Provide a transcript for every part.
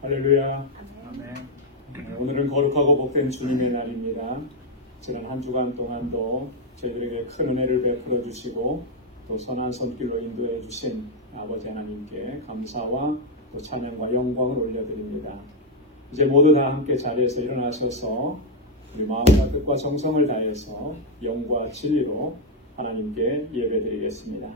할렐루야. 아멘. 오늘은 거룩하고 복된 주님의 날입니다. 지난 한 주간 동안도 저희들에게 큰 은혜를 베풀어 주시고 또 선한 손길로 인도해 주신 아버지 하나님께 감사와 또 찬양과 영광을 올려드립니다. 이제 모두 다 함께 자리에서 일어나셔서 우리 마음과 뜻과 정성을 다해서 영과 진리로 하나님께 예배드리겠습니다.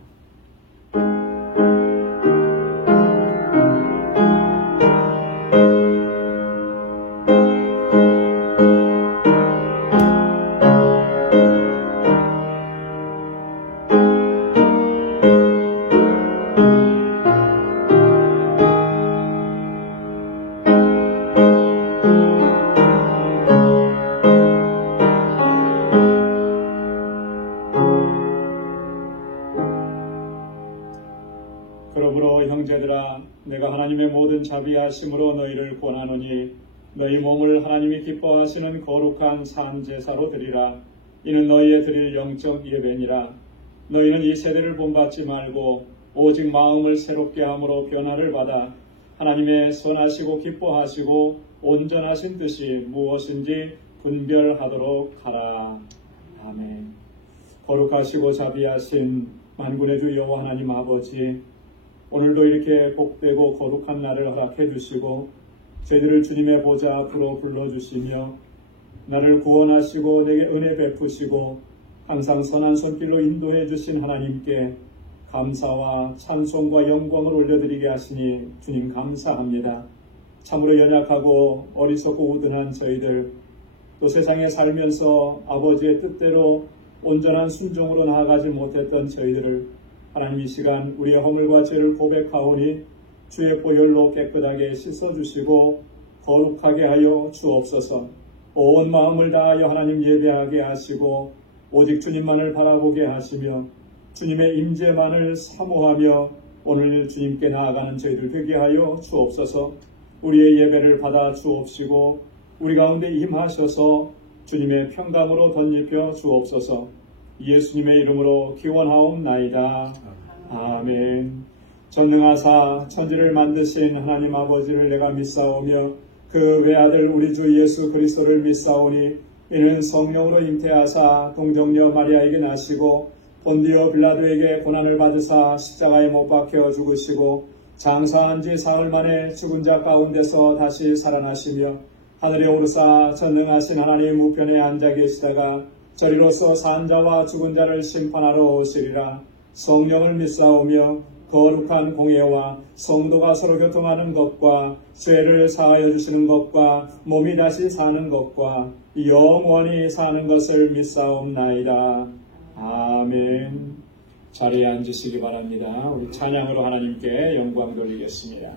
그러므로 형제들아, 내가 하나님의 모든 자비하심으로 너희를 권하노니 너희 몸을 하나님이 기뻐하시는 거룩한 산제사로 드리라. 이는 너희의 드릴 영적 예배니라. 너희는 이 세대를 본받지 말고 오직 마음을 새롭게 함으로 변화를 받아 하나님의 선하시고 기뻐하시고 온전하신 뜻이 무엇인지 분별하도록 하라. 아멘. 거룩하시고 자비하신 만군의 주 여호와 하나님 아버지, 오늘도 이렇게 복되고 거룩한 날을 허락해 주시고 저희들을 주님의 보좌 앞으로 불러주시며 나를 구원하시고 내게 은혜 베푸시고 항상 선한 손길로 인도해 주신 하나님께 감사와 찬송과 영광을 올려드리게 하시니 주님 감사합니다. 참으로 연약하고 어리석고 우둔한 저희들, 또 세상에 살면서 아버지의 뜻대로 온전한 순종으로 나아가지 못했던 저희들을 하나님 이 시간 우리의 허물과 죄를 고백하오니 주의 보혈로 깨끗하게 씻어주시고 거룩하게 하여 주옵소서. 온 마음을 다하여 하나님 예배하게 하시고 오직 주님만을 바라보게 하시며 주님의 임재만을 사모하며 오늘 주님께 나아가는 저희들 되게 하여 주옵소서. 우리의 예배를 받아 주옵시고 우리 가운데 임하셔서 주님의 평강으로 덧입혀 주옵소서. 예수님의 이름으로 기원하옵나이다. 아멘. 전능하사 천지를 만드신 하나님 아버지를 내가 믿사오며 그 외아들 우리 주 예수 그리스도를 믿사오니 이는 성령으로 잉태하사 동정녀 마리아에게 나시고 본디오 빌라도에게 고난을 받으사 십자가에 못 박혀 죽으시고 장사한 지 사흘 만에 죽은 자 가운데서 다시 살아나시며 하늘에 오르사 전능하신 하나님 우편에 앉아 계시다가 저리로서 산 자와 죽은 자를 심판하러 오시리라. 성령을 믿사오며 거룩한 공예와 성도가 서로 교통하는 것과 죄를 사하여 주시는 것과 몸이 다시 사는 것과 영원히 사는 것을 믿사옵나이다. 아멘. 자리에 앉으시기 바랍니다. 우리 찬양으로 하나님께 영광 돌리겠습니다.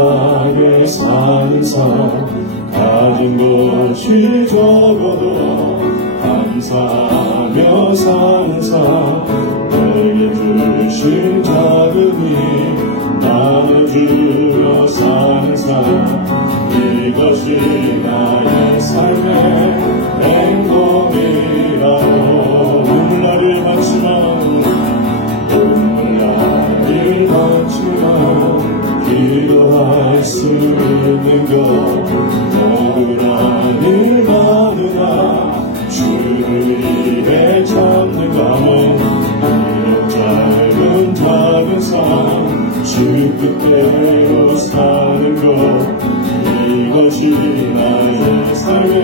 행복하게 사는 삶 가진 것이 적어도 감사하며 사는 삶 내게 주신 작은 힘 나눠주며 사는 삶 이것이 나의 삶의 행복이라고 눈물나를 많지만 눈물나를 많지만 기도할 수 있는 것 억울한 일 많으나 주를 위해 참는 감은 이런 짧은 작은 삶 주 뜻대로 사는 것 이것이 나의 삶의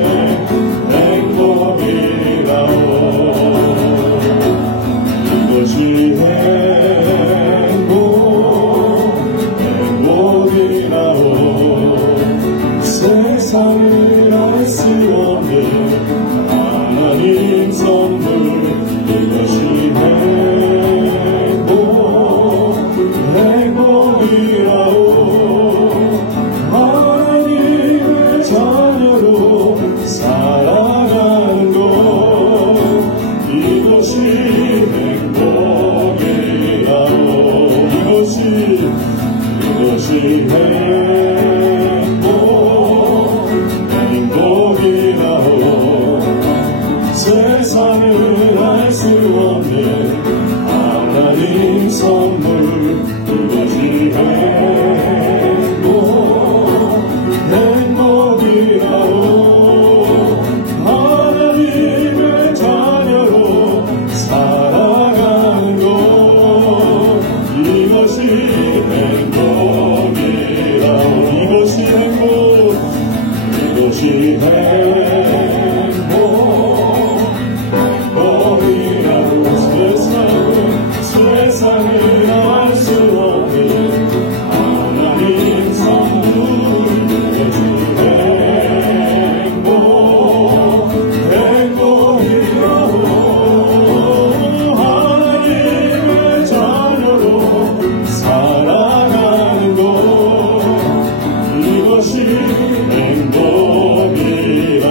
행복이라오 이것이 행복이라오 세상을 알 수 없는 하나님 선물 이것이 행복이라오 하나님의 자녀로 살아가는 것 이것이 행복이라오 이것이 행복이라오 세상을 알 수 없는 하나님 선물 이것이 행복이라오 하나님의 자녀로 살아가는 것 이것이 행복이라오 이것이 행복이라고 세상을 알 수 없는 하나님 선물 이것이 행복이라고 하나님의 자녀로 살아가는 것 이것이 행복이라고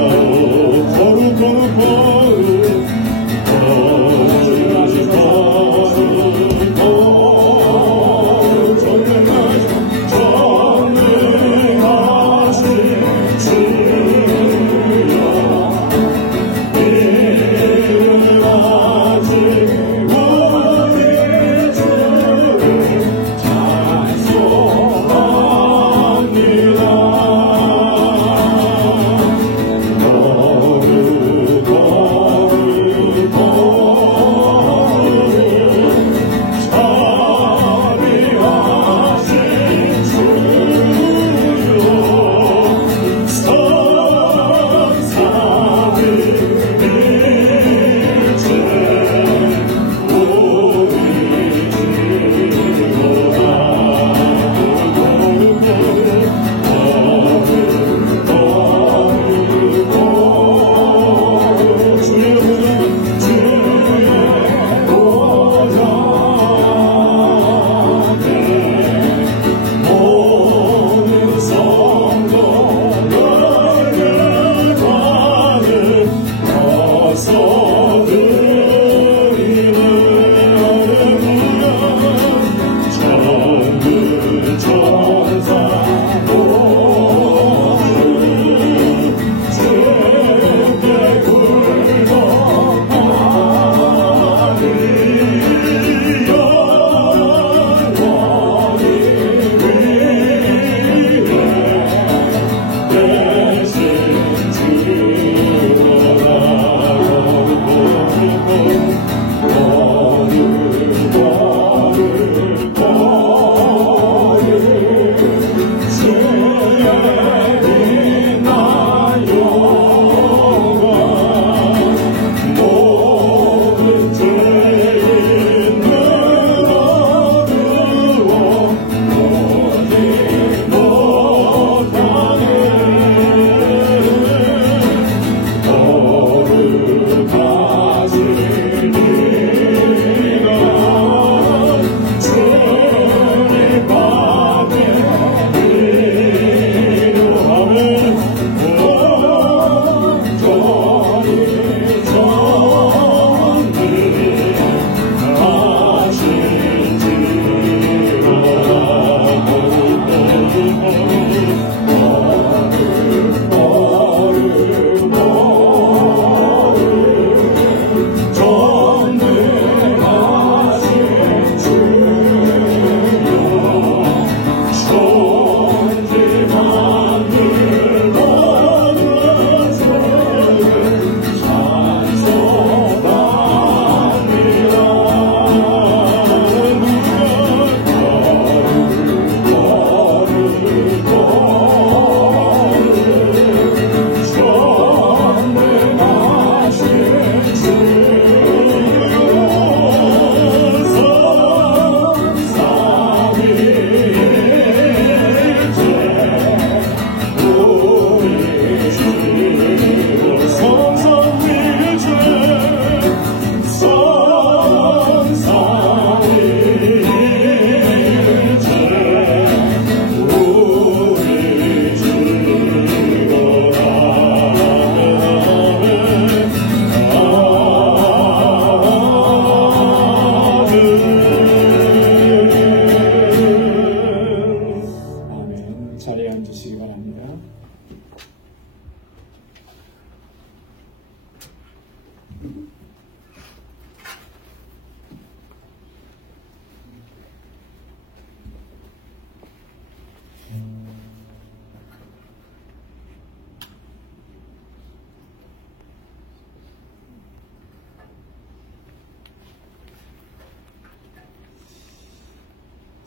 자리에 앉으시기 바랍니다.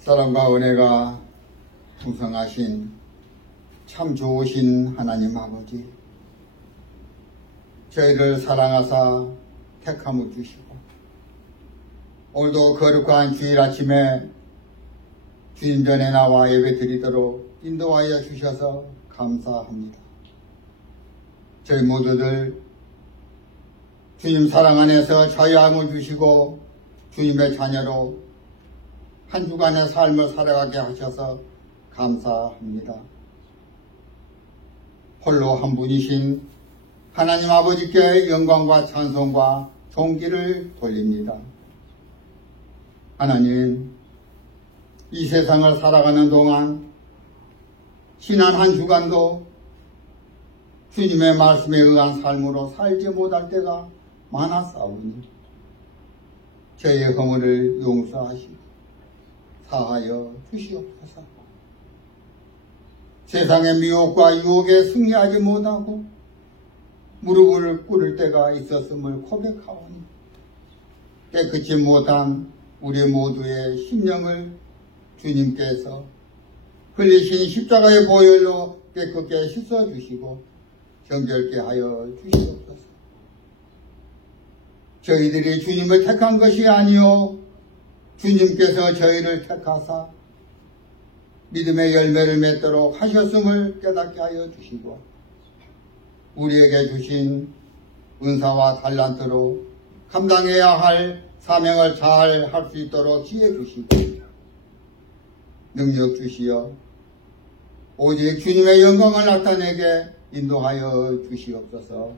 사랑과 은혜가 풍성하신 참 좋으신 하나님 아버지, 저희를 사랑하사 택함을 주시고 오늘도 거룩한 주일 아침에 주님 전에 나와 예배드리도록 인도하여 주셔서 감사합니다. 저희 모두들 주님 사랑 안에서 자유함을 주시고 주님의 자녀로 한 주간의 삶을 살아가게 하셔서 감사합니다. 홀로 한 분이신 하나님 아버지께 영광과 찬송과 존귀를 돌립니다. 하나님, 이 세상을 살아가는 동안 지난 한 주간도 주님의 말씀에 의한 삶으로 살지 못할 때가 많았사오니 저희의 허물을 용서하시고 사하여 주시옵소서. 세상의 미혹과 유혹에 승리하지 못하고 무릎을 꿇을 때가 있었음을 고백하오니 깨끗이 못한 우리 모두의 심령을 주님께서 흘리신 십자가의 보혈로 깨끗게 씻어주시고 정결케 하여 주시옵소서. 저희들이 주님을 택한 것이 아니요 주님께서 저희를 택하사 믿음의 열매를 맺도록 하셨음을 깨닫게 하여 주시고 우리에게 주신 은사와 달란트로 감당해야 할 사명을 잘 할 수 있도록 지혜 주시고 능력 주시어 오직 주님의 영광을 나타내게 인도하여 주시옵소서.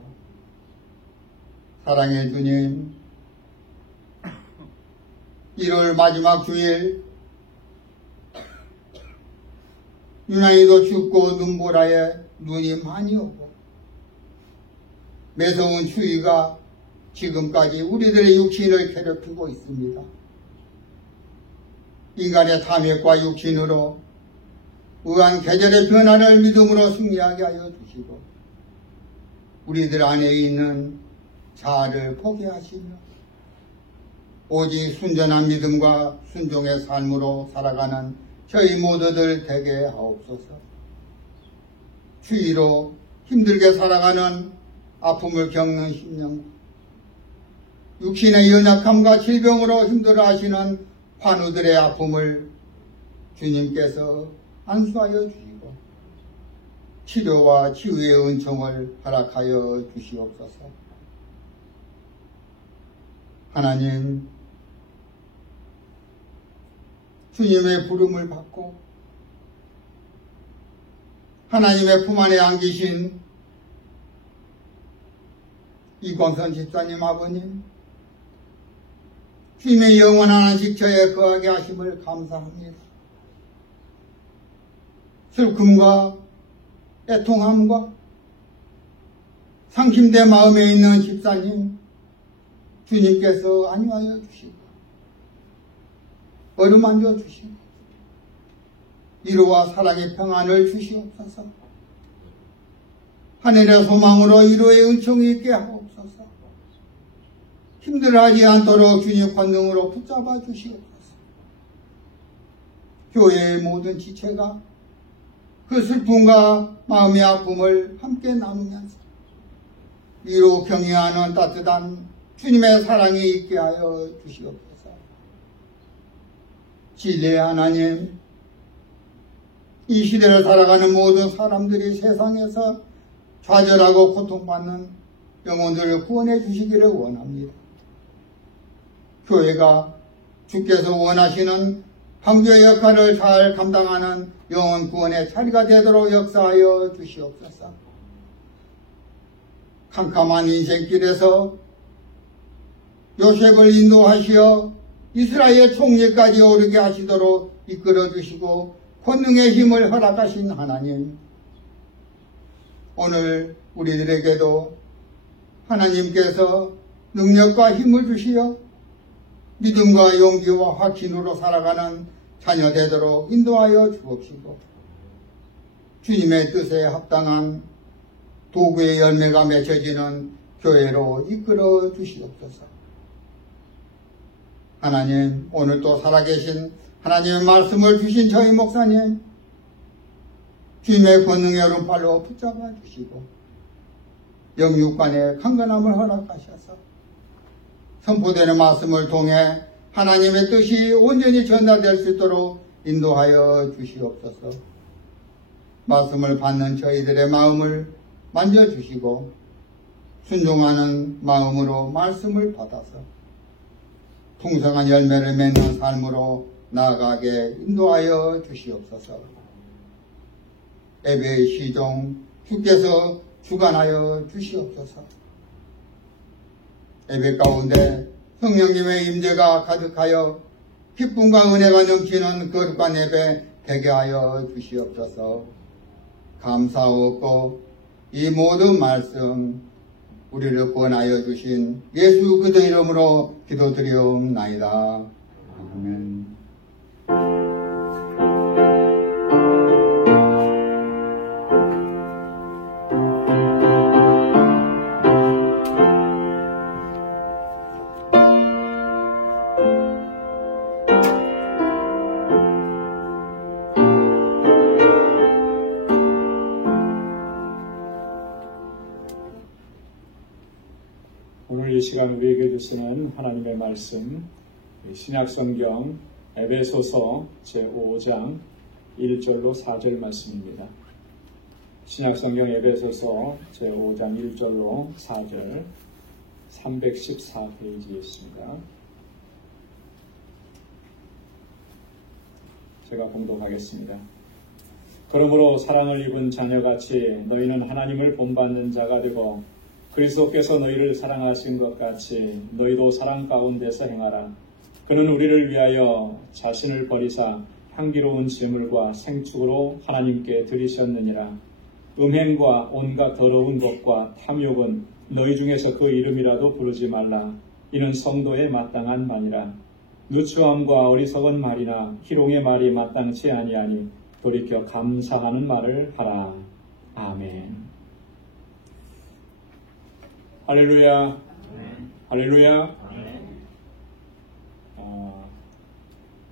사랑의 주님, 1월 마지막 주일 유난히도 춥고 눈보라에 눈이 많이 오고 매서운 추위가 지금까지 우리들의 육신을 괴롭히고 있습니다. 인간의 탐욕과 육신으로 의한 계절의 변화를 믿음으로 승리하게 하여 주시고 우리들 안에 있는 자아를 포기하시며 오직 순전한 믿음과 순종의 삶으로 살아가는 저희 모두들 되게 하옵소서. 추위로 힘들게 살아가는 아픔을 겪는 심령, 육신의 연약함과 질병으로 힘들어하시는 환우들의 아픔을 주님께서 안수하여 주시고 치료와 치유의 은총을 허락하여 주시옵소서. 하나님, 주님의 부름을 받고 하나님의 품 안에 안기신 이광선 집사님 아버님, 주님의 영원한 안식처에 거하게 하심을 감사합니다. 슬픔과 애통함과 상심된 마음에 있는 집사님, 주님께서 안위하여 주시고 어루만져 주시고 위로와 사랑의 평안을 주시옵소서. 하늘의 소망으로 위로의 은총이 있게 하옵소서. 힘들어하지 않도록 주님 권능으로 붙잡아 주시옵소서. 교회의 모든 지체가 그 슬픔과 마음의 아픔을 함께 나누면서 위로 격려하는 따뜻한 주님의 사랑이 있게 하여 주시옵소서. 진리의 하나님, 이 시대를 살아가는 모든 사람들이 세상에서 좌절하고 고통받는 영혼들을 구원해 주시기를 원합니다. 교회가 주께서 원하시는 황교의 역할을 잘 감당하는 영혼 구원의 자리가 되도록 역사하여 주시옵소서. 캄캄한 인생길에서 요셉을 인도하시어 이스라엘 총리까지 오르게 하시도록 이끌어 주시고 권능의 힘을 허락하신 하나님, 오늘 우리들에게도 하나님께서 능력과 힘을 주시어 믿음과 용기와 확신으로 살아가는 자녀 되도록 인도하여 주옵시고, 주님의 뜻에 합당한 도구의 열매가 맺혀지는 교회로 이끌어 주시옵소서. 하나님, 오늘도 살아계신 하나님의 말씀을 주신 저희 목사님, 주님의 권능의 오른팔로 붙잡아 주시고 영육간의 강건함을 허락하셔서 선포되는 말씀을 통해 하나님의 뜻이 온전히 전달될 수 있도록 인도하여 주시옵소서. 말씀을 받는 저희들의 마음을 만져주시고 순종하는 마음으로 말씀을 받아서 풍성한 열매를 맺는 삶으로 나아가게 인도하여 주시옵소서. 예배의 시종 주께서 주관하여 주시옵소서. 예배 가운데 성령님의 임재가 가득하여 기쁨과 은혜가 넘치는 거룩한 예배 되게 하여 주시옵소서. 감사하고 이 모든 말씀 우리를 구원하여 주신 예수 그리스도 이름으로 기도드리옵나이다. 아멘. 오늘 이 시간 우리에게 주시는 하나님의 말씀, 신약성경 에베소서 제5장 1절로 4절 말씀입니다. 신약성경 에베소서 제5장 1절로 4절 314페이지에 있습니다. 제가 봉독하겠습니다. 그러므로 사랑을 입은 자녀같이 너희는 하나님을 본받는 자가 되고 그리스도께서 너희를 사랑하신 것 같이 너희도 사랑 가운데서 행하라. 그는 우리를 위하여 자신을 버리사 향기로운 제물과 생축으로 하나님께 드리셨느니라. 음행과 온갖 더러운 것과 탐욕은 너희 중에서 그 이름이라도 부르지 말라. 이는 성도에 마땅한 말이라. 누추함과 어리석은 말이나 희롱의 말이 마땅치 아니하니 돌이켜 감사하는 말을 하라. 아멘. 할렐루야. 할렐루야.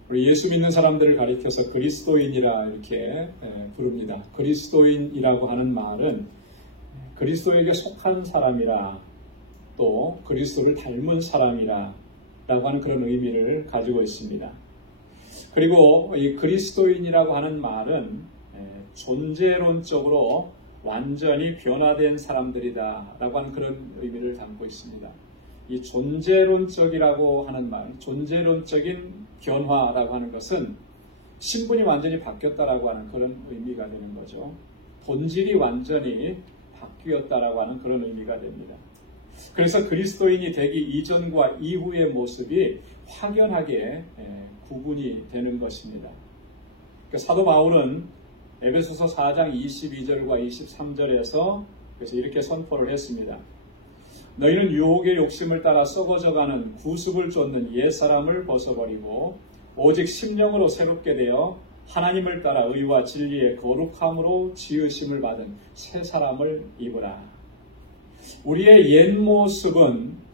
우리 예수 믿는 사람들을 가리켜서 그리스도인이라 이렇게 부릅니다. 그리스도인이라고 하는 말은 그리스도에게 속한 사람이라, 또 그리스도를 닮은 사람이라 라고 하는 그런 의미를 가지고 있습니다. 그리고 이 그리스도인이라고 하는 말은 존재론적으로 완전히 변화된 사람들이다 라고 하는 그런 의미를 담고 있습니다. 이 존재론적이라고 하는 말, 존재론적인 변화라고 하는 것은 신분이 완전히 바뀌었다라고 하는 그런 의미가 되는 거죠. 본질이 완전히 바뀌었다라고 하는 그런 의미가 됩니다. 그래서 그리스도인이 되기 이전과 이후의 모습이 확연하게 구분이 되는 것입니다. 사도 바울은 에베소서 4장 22절과 23절에서 그래서 이렇게 선포를 했습니다. 너희는 유혹의 욕심을 따라 썩어져가는 구습을 쫓는 옛사람을 벗어버리고 오직 심령으로 새롭게 되어 하나님을 따라 의와 진리의 거룩함으로 지으심을 받은 새 사람을 입으라. 우리의 옛 모습은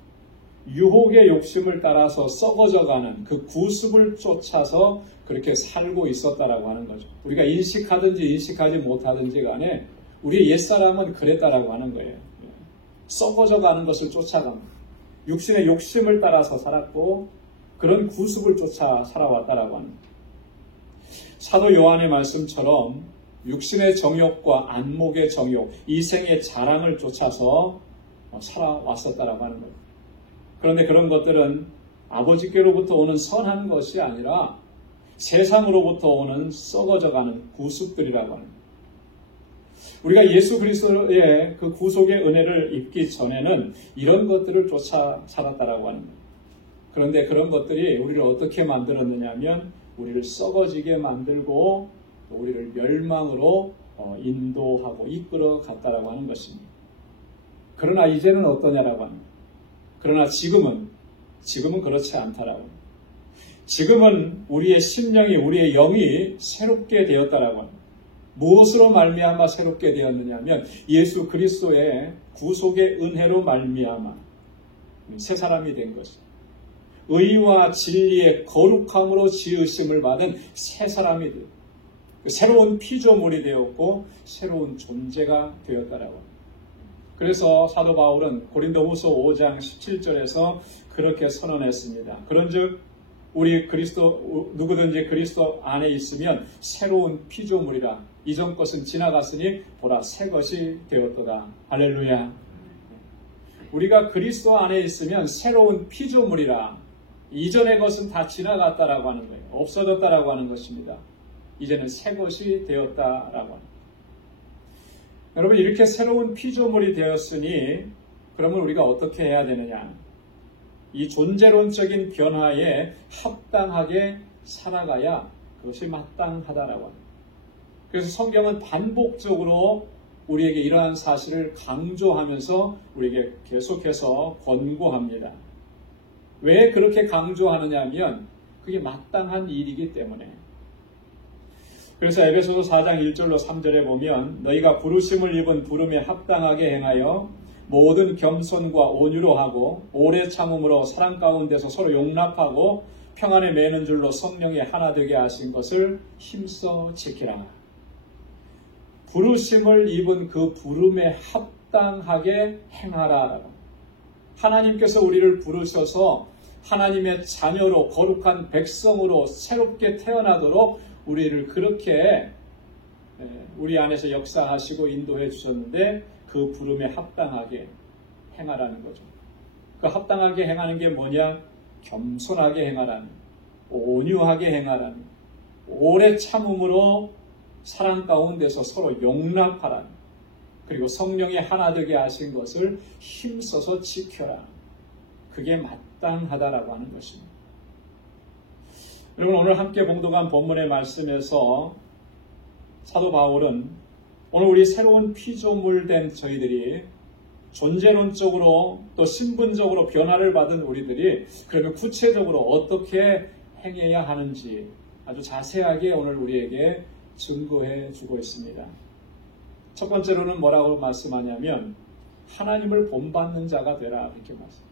유혹의 욕심을 따라서 썩어져가는 그 구습을 쫓아서 그렇게 살고 있었다라고 하는 거죠. 우리가 인식하든지 인식하지 못하든지 간에 우리의 옛사람은 그랬다라고 하는 거예요. 썩어져가는 것을 쫓아갑니다. 육신의 욕심을 따라서 살았고 그런 구습을 쫓아 살아왔다라고 합니다. 사도 요한의 말씀처럼 육신의 정욕과 안목의 정욕, 이생의 자랑을 쫓아서 살아왔었다라고 하는 거예요. 그런데 그런 것들은 아버지께로부터 오는 선한 것이 아니라 세상으로부터 오는 썩어져가는 구습들이라고 합니다. 우리가 예수 그리스도의 그 구속의 은혜를 입기 전에는 이런 것들을 쫓아 살았다라고 합니다. 그런데 그런 것들이 우리를 어떻게 만들었느냐 하면 우리를 썩어지게 만들고 또 우리를 멸망으로 인도하고 이끌어 갔다라고 하는 것입니다. 그러나 이제는 어떠냐라고 합니다. 그러나 지금은 그렇지 않다라고 합니다. 지금은 우리의 심령이, 우리의 영이 새롭게 되었다라고 합니다. 무엇으로 말미암아 새롭게 되었느냐 하면 예수 그리스도의 구속의 은혜로 말미암아 새 사람이 된 것입니다. 의와 진리의 거룩함으로 지으심을 받은 새 사람이 되었고 새로운 피조물이 되었고 새로운 존재가 되었다라고 합니다. 그래서 사도 바울은 고린도후서 5장 17절에서 그렇게 선언했습니다. 그런즉 우리 누구든지 그리스도 안에 있으면 새로운 피조물이라. 이전 것은 지나갔으니 보라 새 것이 되었도다. 할렐루야. 우리가 그리스도 안에 있으면 새로운 피조물이라. 이전의 것은 다 지나갔다라고 하는 거예요. 없어졌다라고 하는 것입니다. 이제는 새 것이 되었다라고 합니다. 여러분, 이렇게 새로운 피조물이 되었으니 그러면 우리가 어떻게 해야 되느냐? 이 존재론적인 변화에 합당하게 살아가야 그것이 마땅하다라고 합니다. 그래서 성경은 반복적으로 우리에게 이러한 사실을 강조하면서 우리에게 계속해서 권고합니다. 왜 그렇게 강조하느냐 하면 그게 마땅한 일이기 때문에. 그래서 에베소서 4장 1절로 3절에 보면 너희가 부르심을 입은 부름에 합당하게 행하여 모든 겸손과 온유로 하고 오래 참음으로 사랑 가운데서 서로 용납하고 평안에 매는 줄로 성령이 하나 되게 하신 것을 힘써 지키라. 부르심을 입은 그 부름에 합당하게 행하라. 하나님께서 우리를 부르셔서 하나님의 자녀로 거룩한 백성으로 새롭게 태어나도록 우리를 그렇게 우리 안에서 역사하시고 인도해 주셨는데 그 부름에 합당하게 행하라는 거죠. 그 합당하게 행하는 게 뭐냐? 겸손하게 행하라는, 온유하게 행하라는, 오래 참음으로 사랑 가운데서 서로 용납하라는, 그리고 성령이 하나 되게 하신 것을 힘써서 지켜라. 그게 마땅하다라고 하는 것입니다. 여러분, 오늘 함께 봉독한 본문의 말씀에서 사도 바울은 오늘 우리 새로운 피조물 된 저희들이 존재론적으로 또 신분적으로 변화를 받은 우리들이 그러면 구체적으로 어떻게 행해야 하는지 아주 자세하게 오늘 우리에게 증거해 주고 있습니다. 첫 번째로는 뭐라고 말씀하냐면 하나님을 본받는 자가 되라 이렇게 말씀합니다.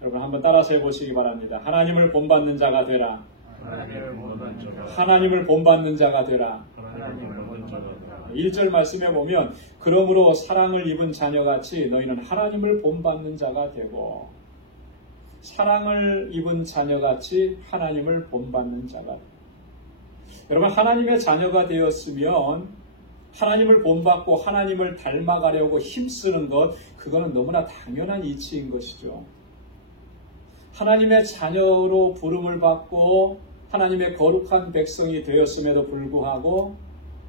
여러분 한번 따라서 해보시기 바랍니다. 하나님을 본받는 자가 되라. 하나님을 본받는 자가 되라. 1절 말씀에 보면 그러므로 사랑을 입은 자녀같이 너희는 하나님을 본받는 자가 되고, 사랑을 입은 자녀같이 하나님을 본받는 자가 되고. 여러분, 하나님의 자녀가 되었으면 하나님을 본받고 하나님을 닮아가려고 힘쓰는 것, 그거는 너무나 당연한 이치인 것이죠. 하나님의 자녀로 부름을 받고 하나님의 거룩한 백성이 되었음에도 불구하고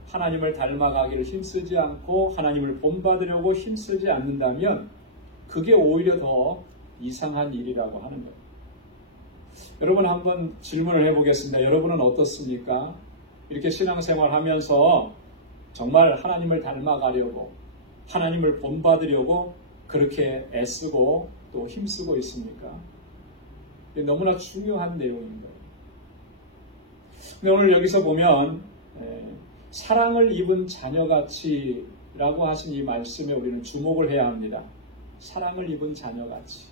하나님을 닮아가기를 힘쓰지 않고 하나님을 본받으려고 힘쓰지 않는다면 그게 오히려 더 이상한 일이라고 하는 거예요. 여러분 한번 질문을 해보겠습니다. 여러분은 어떻습니까? 이렇게 신앙생활 하면서 정말 하나님을 닮아가려고 하나님을 본받으려고 그렇게 애쓰고 또 힘쓰고 있습니까? 너무나 중요한 내용인 거예요. 근데 오늘 여기서 보면 사랑을 입은 자녀같이라고 하신 이 말씀에 우리는 주목을 해야 합니다. 사랑을 입은 자녀같이.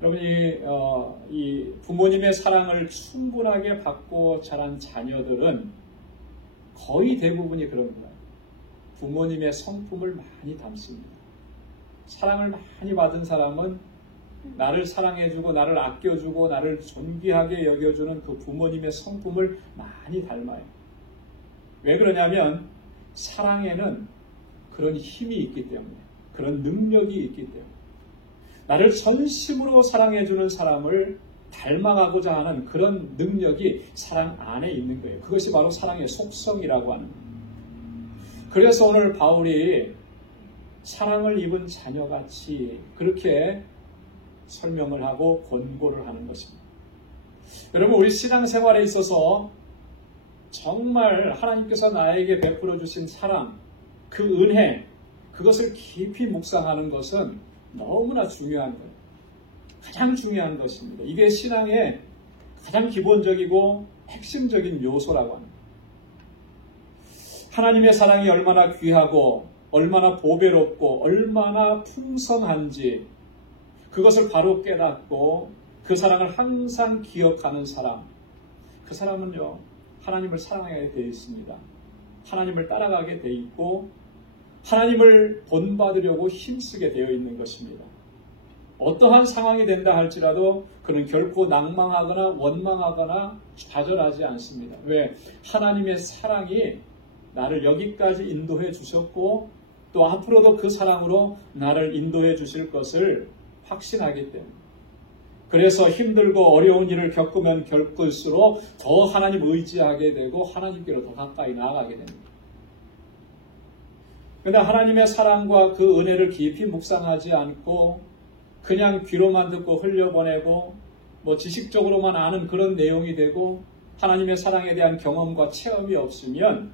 여러분이 이 부모님의 사랑을 충분하게 받고 자란 자녀들은 거의 대부분이 그런 거예요. 부모님의 성품을 많이 담습니다. 사랑을 많이 받은 사람은 나를 사랑해주고 나를 아껴주고 나를 존귀하게 여겨주는 그 부모님의 성품을 많이 닮아요. 왜 그러냐면 사랑에는 그런 힘이 있기 때문에, 그런 능력이 있기 때문에 나를 전심으로 사랑해주는 사람을 닮아가고자 하는 그런 능력이 사랑 안에 있는 거예요. 그것이 바로 사랑의 속성이라고 하는 거예요. 그래서 오늘 바울이 사랑을 입은 자녀같이 그렇게 설명을 하고 권고를 하는 것입니다. 여러분, 우리 신앙생활에 있어서 정말 하나님께서 나에게 베풀어 주신 사랑, 그 은혜, 그것을 깊이 묵상하는 것은 너무나 중요한 거예요. 가장 중요한 것입니다. 이게 신앙의 가장 기본적이고 핵심적인 요소라고 합니다. 하나님의 사랑이 얼마나 귀하고 얼마나 보배롭고 얼마나 풍성한지 그것을 바로 깨닫고 그 사랑을 항상 기억하는 사람, 그 사람은요 하나님을 사랑하게 되어 있습니다. 하나님을 따라가게 되어 있고 하나님을 본받으려고 힘쓰게 되어 있는 것입니다. 어떠한 상황이 된다 할지라도 그는 결코 낭망하거나 원망하거나 좌절하지 않습니다. 왜? 하나님의 사랑이 나를 여기까지 인도해 주셨고 또 앞으로도 그 사랑으로 나를 인도해 주실 것을 확신하기 때문에 그래서 힘들고 어려운 일을 겪으면 겪을수록 더 하나님 의지하게 되고 하나님께로 더 가까이 나아가게 됩니다. 그런데 하나님의 사랑과 그 은혜를 깊이 묵상하지 않고 그냥 귀로만 듣고 흘려보내고 지식적으로만 아는 그런 내용이 되고 하나님의 사랑에 대한 경험과 체험이 없으면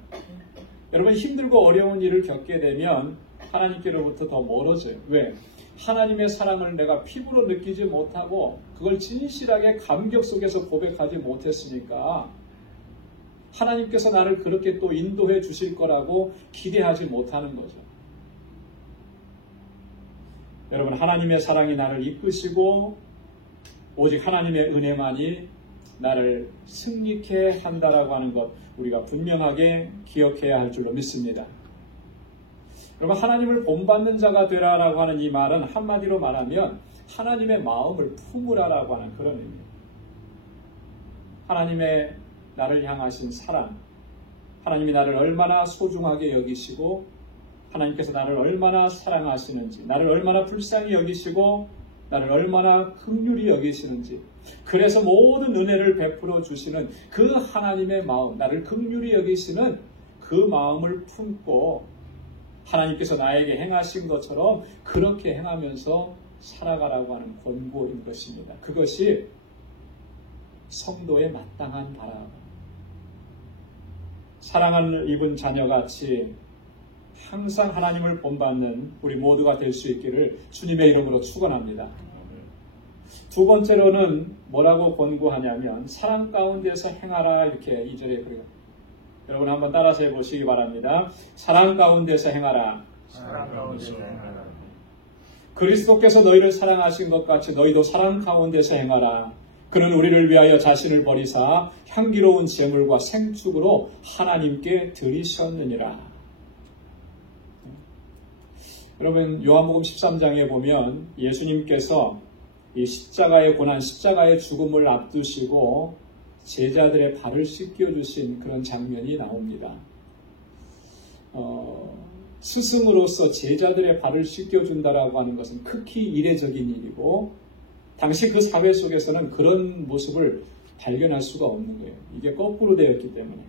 여러분 힘들고 어려운 일을 겪게 되면 하나님께로부터 더 멀어져요. 왜? 하나님의 사랑을 내가 피부로 느끼지 못하고 그걸 진실하게 감격 속에서 고백하지 못했으니까 하나님께서 나를 그렇게 또 인도해 주실 거라고 기대하지 못하는 거죠. 여러분 하나님의 사랑이 나를 이끄시고 오직 하나님의 은혜만이 나를 승리케 한다라고 하는 것 우리가 분명하게 기억해야 할 줄로 믿습니다. 여러분 하나님을 본받는 자가 되라라고 하는 이 말은 한마디로 말하면 하나님의 마음을 품으라라고 하는 그런 의미입니다. 하나님의 나를 향하신 사랑, 하나님이 나를 얼마나 소중하게 여기시고 하나님께서 나를 얼마나 사랑하시는지, 나를 얼마나 불쌍히 여기시고 나를 얼마나 긍휼히 여기시는지, 그래서 모든 은혜를 베풀어 주시는 그 하나님의 마음, 나를 긍휼히 여기시는 그 마음을 품고 하나님께서 나에게 행하신 것처럼 그렇게 행하면서 살아가라고 하는 권고인 것입니다. 그것이 성도의 마땅한 바람. 사랑을 입은 자녀같이 항상 하나님을 본받는 우리 모두가 될 수 있기를 주님의 이름으로 축원합니다. 두 번째로는 뭐라고 권고하냐면 사랑 가운데서 행하라 이렇게 2절에 그래요. 여러분 한번 따라서 해보시기 바랍니다. 사랑 가운데서 행하라. 사랑 가운데서 행하라. 그리스도께서 너희를 사랑하신 것 같이 너희도 사랑 가운데서 행하라. 그는 우리를 위하여 자신을 버리사 향기로운 제물과 생축으로 하나님께 드리셨느니라. 여러분 요한복음 13장에 보면 예수님께서 이 십자가의 고난, 십자가의 죽음을 앞두시고 제자들의 발을 씻겨주신 그런 장면이 나옵니다. 스승으로서 제자들의 발을 씻겨준다라고 하는 것은 극히 이례적인 일이고 당시 그 사회 속에서는 그런 모습을 발견할 수가 없는 거예요. 이게 거꾸로 되었기 때문에.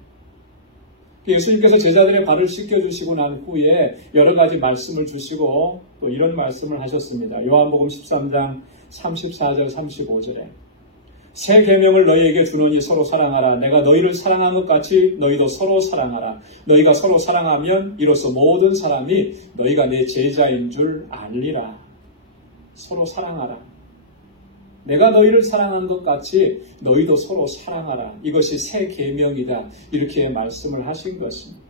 예수님께서 제자들의 발을 씻겨주시고 난 후에 여러 가지 말씀을 주시고 또 이런 말씀을 하셨습니다. 요한복음 13장 34절 35절에 새 계명을 너희에게 주노니 서로 사랑하라. 내가 너희를 사랑한 것 같이 너희도 서로 사랑하라. 너희가 서로 사랑하면 이로써 모든 사람이 너희가 내 제자인 줄 알리라. 서로 사랑하라. 내가 너희를 사랑한 것 같이 너희도 서로 사랑하라. 이것이 새 계명이다. 이렇게 말씀을 하신 것입니다.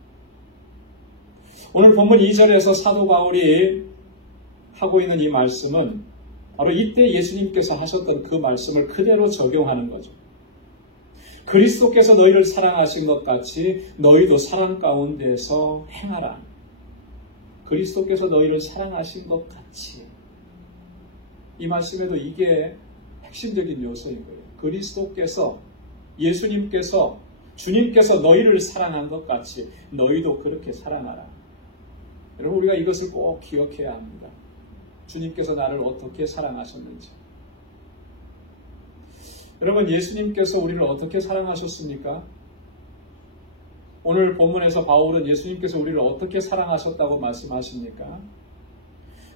오늘 본문 2절에서 사도 바울이 하고 있는 이 말씀은 바로 이때 예수님께서 하셨던 그 말씀을 그대로 적용하는 거죠. 그리스도께서 너희를 사랑하신 것 같이 너희도 사랑 가운데서 행하라. 그리스도께서 너희를 사랑하신 것 같이. 이 말씀에도 이게 핵심적인 요소인 거예요. 그리스도께서, 예수님께서, 주님께서 너희를 사랑한 것 같이 너희도 그렇게 사랑하라. 여러분 우리가 이것을 꼭 기억해야 합니다. 주님께서 나를 어떻게 사랑하셨는지. 여러분 예수님께서 우리를 어떻게 사랑하셨습니까? 오늘 본문에서 바울은 예수님께서 우리를 어떻게 사랑하셨다고 말씀하십니까?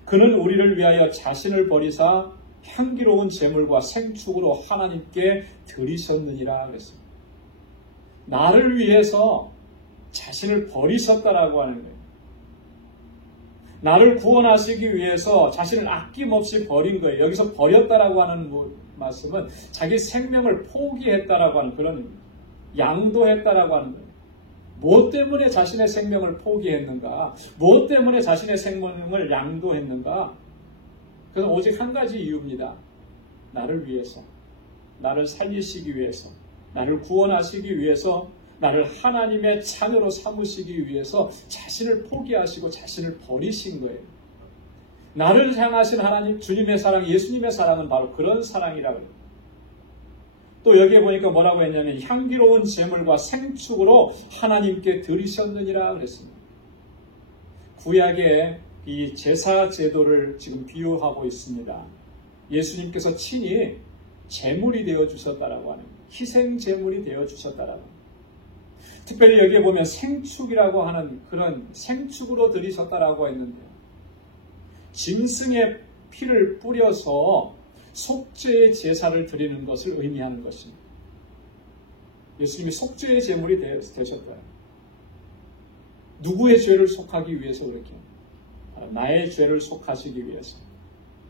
그는 우리를 위하여 자신을 버리사 향기로운 제물과 생축으로 하나님께 드리셨느니라 그랬습니다. 나를 위해서 자신을 버리셨다라고 하는 거예요. 나를 구원하시기 위해서 자신을 아낌없이 버린 거예요. 여기서 버렸다라고 하는 말씀은 자기 생명을 포기했다라고 하는 그런 의미입니다. 양도했다라고 하는 거예요. 무엇 때문에 자신의 생명을 포기했는가? 무엇 때문에 자신의 생명을 양도했는가? 그건 오직 한 가지 이유입니다. 나를 위해서, 나를 살리시기 위해서, 나를 구원하시기 위해서, 나를 하나님의 자녀로 삼으시기 위해서 자신을 포기하시고 자신을 버리신 거예요. 나를 향하신 하나님, 주님의 사랑, 예수님의 사랑은 바로 그런 사랑이라고 해요. 또 여기에 보니까 뭐라고 했냐면 향기로운 제물과 생축으로 하나님께 드리셨느니라 그랬습니다. 구약의 이 제사 제도를 지금 비유하고 있습니다. 예수님께서 친히 제물이 되어주셨다라고 하는 거예요. 희생 제물이 되어주셨다라고 합니다. 특별히 여기에 보면 생축이라고 하는 그런 생축으로 드리셨다라고 했는데요. 짐승의 피를 뿌려서 속죄의 제사를 드리는 것을 의미하는 것입니다. 예수님이 속죄의 제물이 되셨어요. 누구의 죄를 속하기 위해서 그렇게? 나의 죄를 속하시기 위해서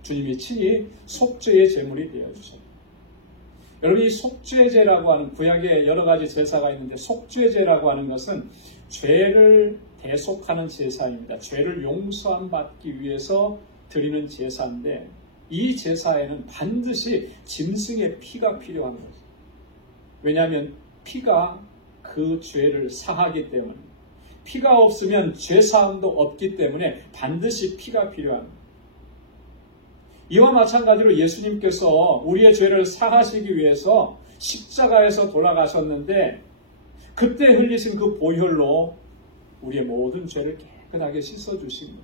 주님이 친히 속죄의 제물이 되어주셨다. 여러분, 이 속죄제라고 하는 구약에 여러 가지 제사가 있는데 속죄제라고 하는 것은 죄를 대속하는 제사입니다. 죄를 용서함 받기 위해서 드리는 제사인데 이 제사에는 반드시 짐승의 피가 필요한 거죠. 왜냐하면 피가 그 죄를 사하기 때문에, 피가 없으면 죄사함도 없기 때문에 반드시 피가 필요한 거예요. 이와 마찬가지로 예수님께서 우리의 죄를 사하시기 위해서 십자가에서 돌아가셨는데 그때 흘리신 그 보혈로 우리의 모든 죄를 깨끗하게 씻어주신 거예요.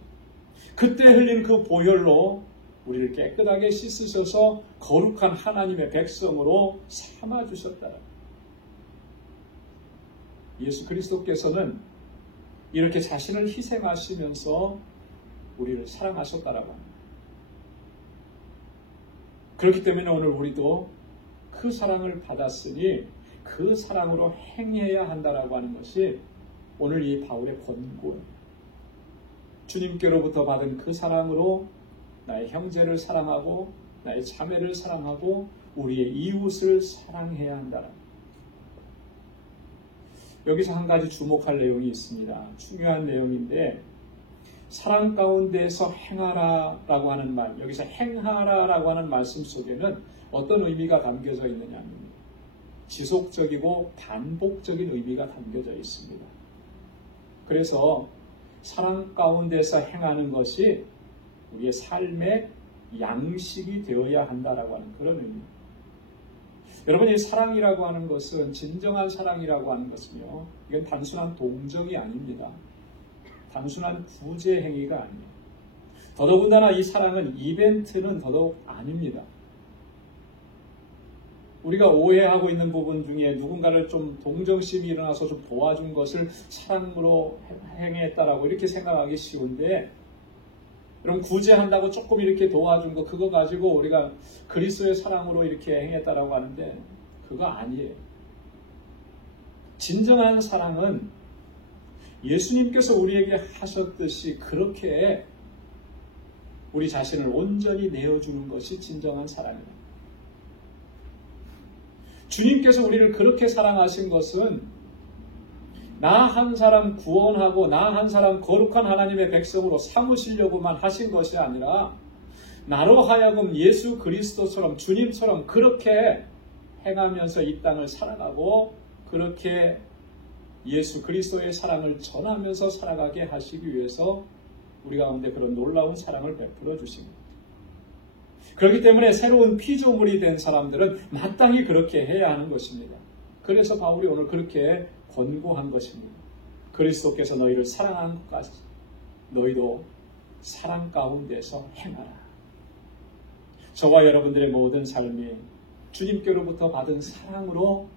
그때 흘린 그 보혈로 우리를 깨끗하게 씻으셔서 거룩한 하나님의 백성으로 삼아주셨다. 예수 그리스도께서는 이렇게 자신을 희생하시면서 우리를 사랑하셨다라고 합니다. 그렇기 때문에 오늘 우리도 그 사랑을 받았으니 그 사랑으로 행해야 한다라고 하는 것이 오늘 이 바울의 권고예요. 주님께로부터 받은 그 사랑으로 나의 형제를 사랑하고 나의 자매를 사랑하고 우리의 이웃을 사랑해야 한다. 여기서 한 가지 주목할 내용이 있습니다. 중요한 내용인데 사랑 가운데서 행하라라고 하는 말, 여기서 행하라라고 하는 말씀 속에는 어떤 의미가 담겨져 있느냐 합니다. 지속적이고 반복적인 의미가 담겨져 있습니다. 그래서 사랑 가운데서 행하는 것이 우리의 삶의 양식이 되어야 한다라고 하는 그런 의미입니다. 여러분, 이 사랑이라고 하는 것은, 진정한 사랑이라고 하는 것은요, 이건 단순한 동정이 아닙니다. 단순한 구제 행위가 아니에요. 더더군다나 이 사랑은 이벤트는 더더욱 아닙니다. 우리가 오해하고 있는 부분 중에 누군가를 좀 동정심이 일어나서 좀 도와준 것을 사랑으로 행했다라고 이렇게 생각하기 쉬운데, 여러분, 구제한다고 조금 이렇게 도와준 거, 그거 가지고 우리가 그리스도의 사랑으로 이렇게 행했다라고 하는데 그거 아니에요. 진정한 사랑은 예수님께서 우리에게 하셨듯이 그렇게 우리 자신을 온전히 내어주는 것이 진정한 사랑입니다. 주님께서 우리를 그렇게 사랑하신 것은 나 한 사람 구원하고 나 한 사람 거룩한 하나님의 백성으로 삼으시려고만 하신 것이 아니라 나로 하여금 예수 그리스도처럼, 주님처럼 그렇게 행하면서 이 땅을 살아가고 그렇게 예수 그리스도의 사랑을 전하면서 살아가게 하시기 위해서 우리 가운데 그런 놀라운 사랑을 베풀어 주십니다. 그렇기 때문에 새로운 피조물이 된 사람들은 마땅히 그렇게 해야 하는 것입니다. 그래서 바울이 오늘 그렇게 권고한 것입니다. 그리스도께서 너희를 사랑한 것 같이 너희도 사랑 가운데서 행하라. 저와 여러분들의 모든 삶이 주님께로부터 받은 사랑으로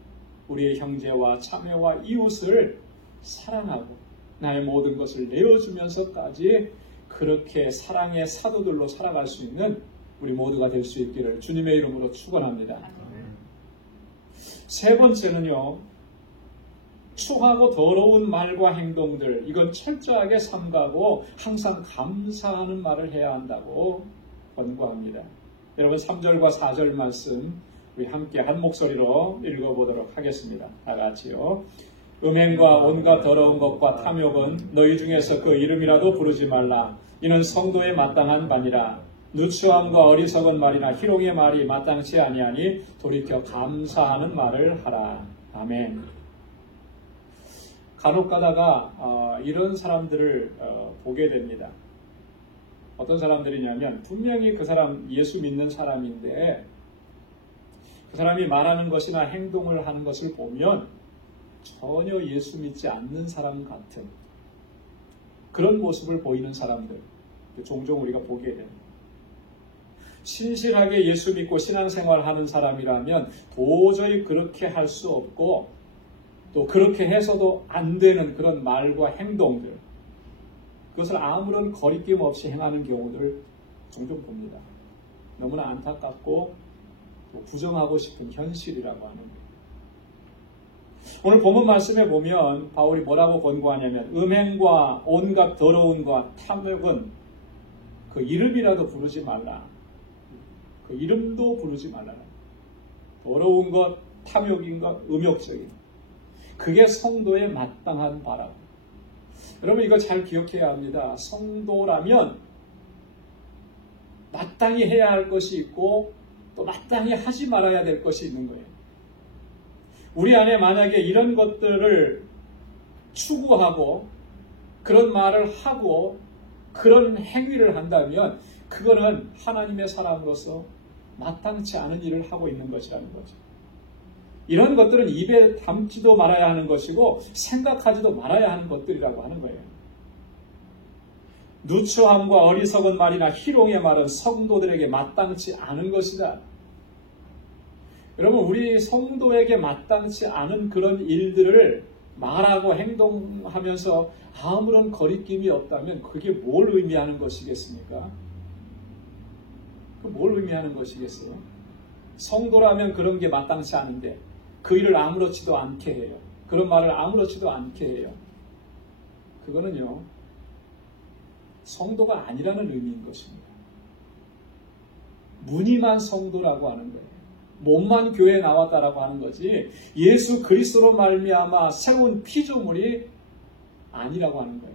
우리의 형제와 자매와 이웃을 사랑하고 나의 모든 것을 내어주면서까지 그렇게 사랑의 사도들로 살아갈 수 있는 우리 모두가 될 수 있기를 주님의 이름으로 축원합니다. 세 번째는요, 추하고 더러운 말과 행동들, 이건 철저하게 삼가고 항상 감사하는 말을 해야 한다고 권고합니다. 여러분 3절과 4절 말씀 우리 함께 한 목소리로 읽어보도록 하겠습니다. 다 같이요. 음행과 온갖 더러운 것과 탐욕은 너희 중에서 그 이름이라도 부르지 말라. 이는 성도에 마땅한 바니라. 누추함과 어리석은 말이나 희롱의 말이 마땅치 아니하니 돌이켜 감사하는 말을 하라. 아멘. 간혹 가다가 이런 사람들을 보게 됩니다. 어떤 사람들이냐면 분명히 그 사람 예수 믿는 사람인데 그 사람이 말하는 것이나 행동을 하는 것을 보면 전혀 예수 믿지 않는 사람 같은 그런 모습을 보이는 사람들 종종 우리가 보게 됩니다. 신실하게 예수 믿고 신앙생활하는 사람이라면 도저히 그렇게 할 수 없고 또 그렇게 해서도 안 되는 그런 말과 행동들, 그것을 아무런 거리낌 없이 행하는 경우들을 종종 봅니다. 너무나 안타깝고 또 부정하고 싶은 현실이라고 하는 거예요. 오늘 본문 말씀에 보면 바울이 뭐라고 권고하냐면 음행과 온갖 더러움과 탐욕은 그 이름이라도 부르지 말라. 그 이름도 부르지 말라. 더러운 것, 탐욕인 것, 음욕적인 것. 그게 성도의 마땅한 바라고. 여러분 이거 잘 기억해야 합니다. 성도라면 마땅히 해야 할 것이 있고 또 마땅히 하지 말아야 될 것이 있는 거예요. 우리 안에 만약에 이런 것들을 추구하고 그런 말을 하고 그런 행위를 한다면 그거는 하나님의 사람으로서 마땅치 않은 일을 하고 있는 것이라는 거죠. 이런 것들은 입에 담지도 말아야 하는 것이고 생각하지도 말아야 하는 것들이라고 하는 거예요. 누추함과 어리석은 말이나 희롱의 말은 성도들에게 마땅치 않은 것이다. 여러분 우리 성도에게 마땅치 않은 그런 일들을 말하고 행동하면서 아무런 거리낌이 없다면 그게 뭘 의미하는 것이겠습니까? 뭘 의미하는 것이겠어요? 성도라면 그런 게 마땅치 않은데 그 일을 아무렇지도 않게 해요. 그런 말을 아무렇지도 않게 해요. 그거는요 성도가 아니라는 의미인 것입니다. 무늬만 성도라고 하는 거예요. 몸만 교회에 나왔다라고 하는 거지 예수 그리스도로 말미암아 새로운 피조물이 아니라고 하는 거예요.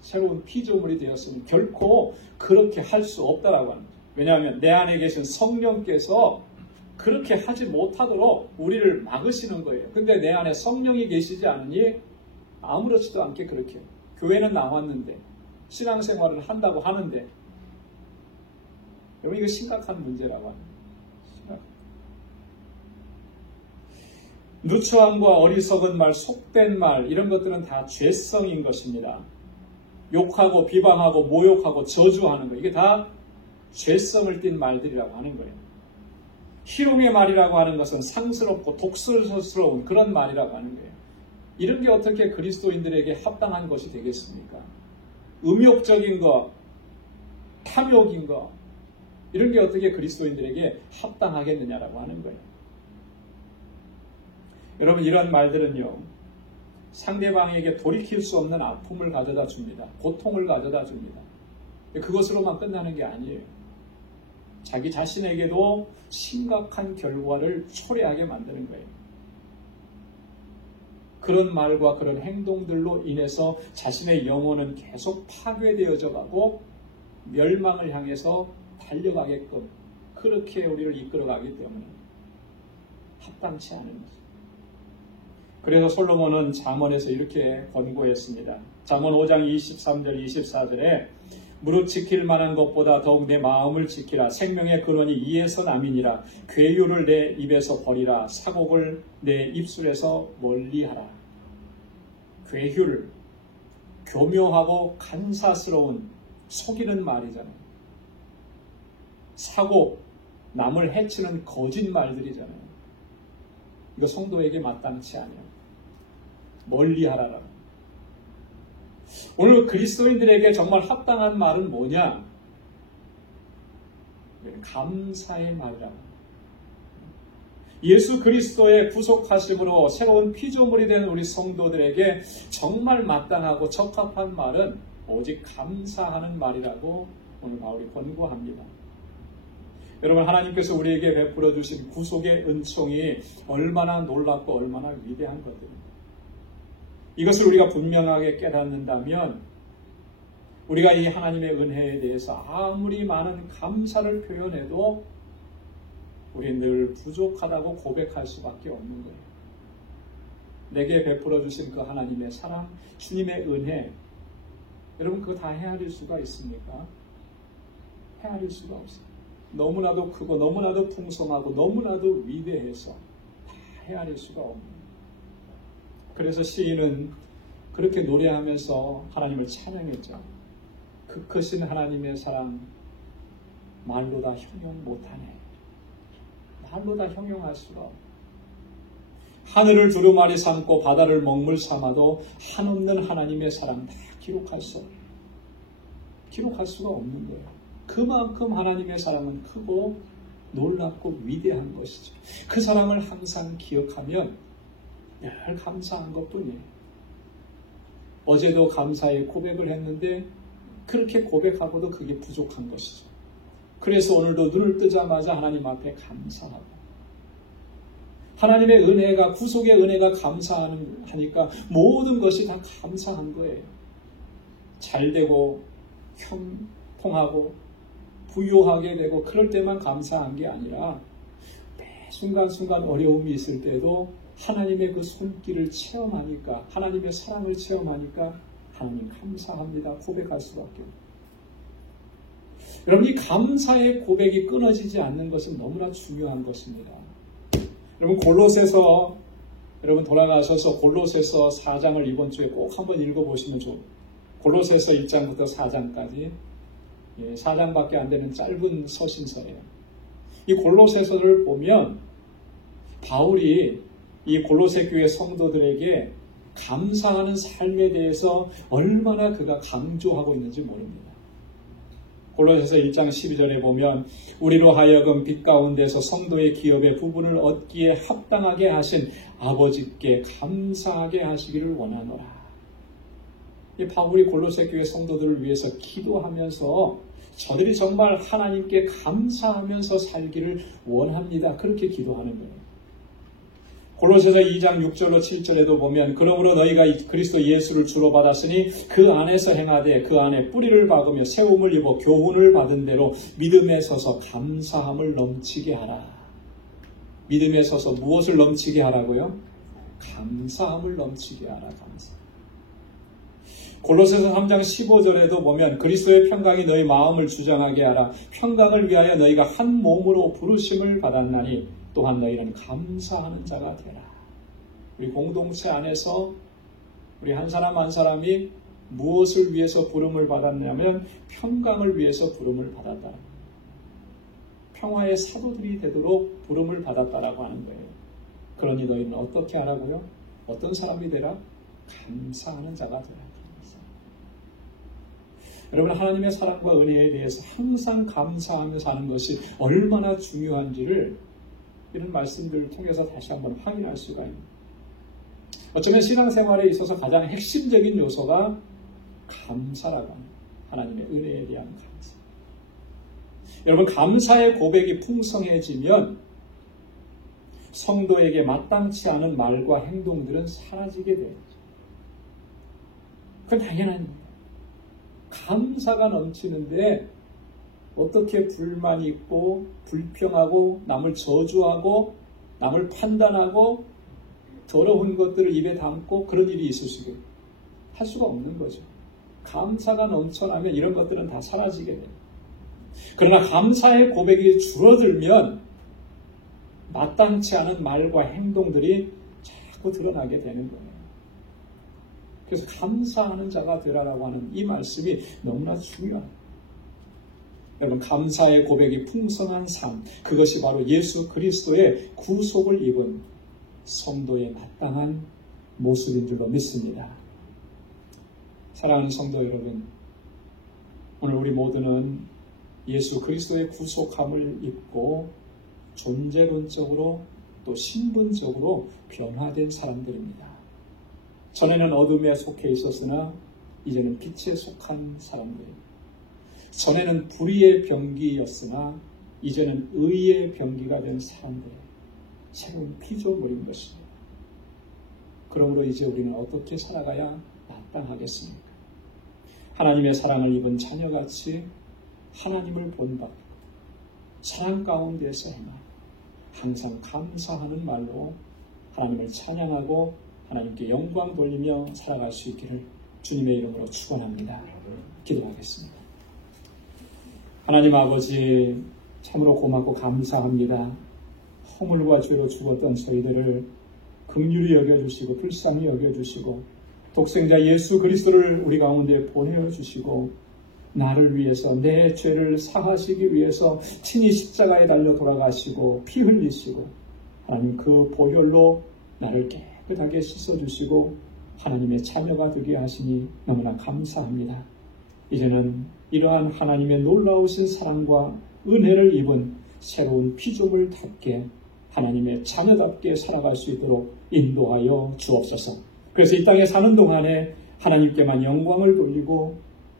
새로운 피조물이 되었으니 결코 그렇게 할 수 없다라고 하는 거예요. 왜냐하면 내 안에 계신 성령께서 그렇게 하지 못하도록 우리를 막으시는 거예요. 근데 내 안에 성령이 계시지 않으니 아무렇지도 않게 그렇게 해요. 교회는 나왔는데 신앙생활을 한다고 하는데 여러분 이거 심각한 문제라고 합니다. 누추함과 어리석은 말, 속된 말 이런 것들은 다 죄성인 것입니다. 욕하고 비방하고 모욕하고 저주하는 거 이게 다 죄성을 띤 말들이라고 하는 거예요. 희롱의 말이라고 하는 것은 상스럽고 독설스러운 그런 말이라고 하는 거예요. 이런 게 어떻게 그리스도인들에게 합당한 것이 되겠습니까? 음욕적인 것, 탐욕인 것 이런 게 어떻게 그리스도인들에게 합당하겠느냐라고 하는 거예요. 여러분 이런 말들은요 상대방에게 돌이킬 수 없는 아픔을 가져다 줍니다. 고통을 가져다 줍니다. 그것으로만 끝나는 게 아니에요. 자기 자신에게도 심각한 결과를 초래하게 만드는 거예요. 그런 말과 그런 행동들로 인해서 자신의 영혼은 계속 파괴되어져 가고 멸망을 향해서 달려가게끔 그렇게 우리를 이끌어가기 때문에 합당치 않은 거죠. 그래서 솔로몬은 잠언에서 이렇게 권고했습니다. 잠언 5장 23절 24절에 무릇 지킬 만한 것보다 더욱 내 마음을 지키라. 생명의 근원이 이에서 남이니라. 괴유를 내 입에서 버리라. 사곡을 내 입술에서 멀리하라. 괴유를 교묘하고 간사스러운 속이는 말이잖아요. 사곡, 남을 해치는 거짓말들이잖아요. 이거 성도에게 마땅치 않아요. 멀리하라. 오늘 그리스도인들에게 정말 합당한 말은 뭐냐? 감사의 말이라고. 예수 그리스도의 구속하심으로 새로운 피조물이 된 우리 성도들에게 정말 마땅하고 적합한 말은 오직 감사하는 말이라고 오늘 바울이 권고합니다. 여러분, 하나님께서 우리에게 베풀어 주신 구속의 은총이 얼마나 놀랍고 얼마나 위대한 것들입니다. 이것을 우리가 분명하게 깨닫는다면 우리가 이 하나님의 은혜에 대해서 아무리 많은 감사를 표현해도 우리 늘 부족하다고 고백할 수밖에 없는 거예요. 내게 베풀어 주신 그 하나님의 사랑, 주님의 은혜, 여러분 그거 다 헤아릴 수가 있습니까? 헤아릴 수가 없어요. 너무나도 크고 너무나도 풍성하고 너무나도 위대해서 다 헤아릴 수가 없는 거예요. 그래서 시인은 그렇게 노래하면서 하나님을 찬양했죠. 그 크신 하나님의 사랑 말로 다 형용 못하네. 말로 다 형용할 수가 없네. 하늘을 두루마리 삼고 바다를 먹물 삼아도 한없는 하나님의 사랑 다 기록할 수가 없는 거예요. 그만큼 하나님의 사랑은 크고 놀랍고 위대한 것이죠. 그 사랑을 항상 기억하면 늘 감사한 것뿐이에요. 어제도 감사의 고백을 했는데 그렇게 고백하고도 그게 부족한 것이죠. 그래서 오늘도 눈을 뜨자마자 하나님 앞에 감사하고 하나님의 은혜가, 구속의 은혜가 감사하니까 모든 것이 다 감사한 거예요. 잘되고 형통하고 부유하게 되고 그럴 때만 감사한 게 아니라 매 순간순간 어려움이 있을 때도 하나님의 그 손길을 체험하니까, 하나님의 사랑을 체험하니까 하나님 감사합니다 고백할 수밖에 없어요. 여러분, 이 감사의 고백이 끊어지지 않는 것은 너무나 중요한 것입니다. 여러분, 골로새서, 여러분 돌아가셔서 골로새서 4장을 이번 주에 꼭 한번 읽어보시면 좋아요. 골로새서 1장부터 4장까지 4장밖에 안 되는 짧은 서신서예요. 이 골로새서를 보면 바울이 이 골로새 교회 성도들에게 감사하는 삶에 대해서 얼마나 그가 강조하고 있는지 모릅니다. 골로새서 1장 12절에 보면 우리로 하여금 빛 가운데서 성도의 기업의 부분을 얻기에 합당하게 하신 아버지께 감사하게 하시기를 원하노라. 이 바울이 골로새 교회 성도들을 위해서 기도하면서 저들이 정말 하나님께 감사하면서 살기를 원합니다. 그렇게 기도하는 거예요. 골로새서 2장 6절로 7절에도 보면 그러므로 너희가 그리스도 예수를 주로 받았으니 그 안에서 행하되 그 안에 뿌리를 박으며 세움을 입어 교훈을 받은 대로 믿음에 서서 감사함을 넘치게 하라. 믿음에 서서 무엇을 넘치게 하라고요? 감사함을 넘치게 하라. 감사. 골로새서 3장 15절에도 보면 그리스도의 평강이 너희 마음을 주장하게 하라. 평강을 위하여 너희가 한 몸으로 부르심을 받았나니 또한 너희는 감사하는 자가 되라. 우리 공동체 안에서 우리 한 사람 한 사람이 무엇을 위해서 부름을 받았냐면 평강을 위해서 부름을 받았다. 평화의 사도들이 되도록 부름을 받았다라고 하는 거예요. 그러니 너희는 어떻게 하라고요? 어떤 사람이 되라? 감사하는 자가 되라. 여러분, 하나님의 사랑과 은혜에 대해서 항상 감사하며 사는 것이 얼마나 중요한지를 이런 말씀들을 통해서 다시 한번 확인할 수가 있습니다. 어쩌면 신앙생활에 있어서 가장 핵심적인 요소가 감사라고 합니다. 하나님의 은혜에 대한 감사. 여러분, 감사의 고백이 풍성해지면 성도에게 마땅치 않은 말과 행동들은 사라지게 돼요. 그건 당연한 일이에요. 감사가 넘치는데 어떻게 불만이 있고 불평하고 남을 저주하고 남을 판단하고 더러운 것들을 입에 담고 그런 일이 있을 수가 할 수가 없는 거죠. 감사가 넘쳐나면 이런 것들은 다 사라지게 돼요. 그러나 감사의 고백이 줄어들면 마땅치 않은 말과 행동들이 자꾸 드러나게 되는 거예요. 그래서 감사하는 자가 되라라고 하는 이 말씀이 너무나 중요합니다. 여러분, 감사의 고백이 풍성한 삶, 그것이 바로 예수 그리스도의 구속을 입은 성도의 마땅한 모습인 줄로 믿습니다. 사랑하는 성도 여러분, 오늘 우리 모두는 예수 그리스도의 구속함을 입고 존재론적으로 또 신분적으로 변화된 사람들입니다. 전에는 어둠에 속해 있었으나 이제는 빛에 속한 사람들입니다. 전에는 불의의 병기였으나 이제는 의의 병기가 된 사람들의 새로운 피조물인 것입니다. 그러므로 이제 우리는 어떻게 살아가야 마땅하겠습니까? 하나님의 사랑을 입은 자녀같이 하나님을 본받고 사랑 가운데서 행하고 항상 감사하는 말로 하나님을 찬양하고 하나님께 영광 돌리며 살아갈 수 있기를 주님의 이름으로 축원합니다. 기도하겠습니다. 하나님 아버지, 참으로 고맙고 감사합니다. 허물과 죄로 죽었던 저희들을 긍휼히 여겨주시고 불쌍히 여겨주시고 독생자 예수 그리스도를 우리 가운데 보내주시고 나를 위해서 내 죄를 사하시기 위해서 친히 십자가에 달려 돌아가시고 피 흘리시고 하나님 그 보혈로 나를 깨끗하게 씻어주시고 하나님의 자녀가 되게 하시니 너무나 감사합니다. 이제는 이러한 하나님의 놀라우신 사랑과 은혜를 입은 새로운 피조물답게 하나님의 자녀답게 살아갈 수 있도록 인도하여 주옵소서. 그래서 이 땅에 사는 동안에 하나님께만 영광을 돌리고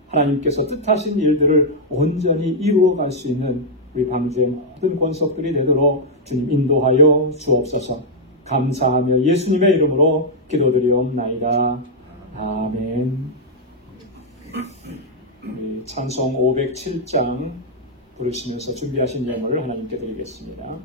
하나님께서 뜻하신 일들을 온전히 이루어갈 수 있는 우리 방주의 모든 권속들이 되도록 주님 인도하여 주옵소서. 감사하며 예수님의 이름으로 기도드리옵나이다. 아멘. 우리 찬송 507장 부르시면서 준비하신 예물을 하나님께 드리겠습니다.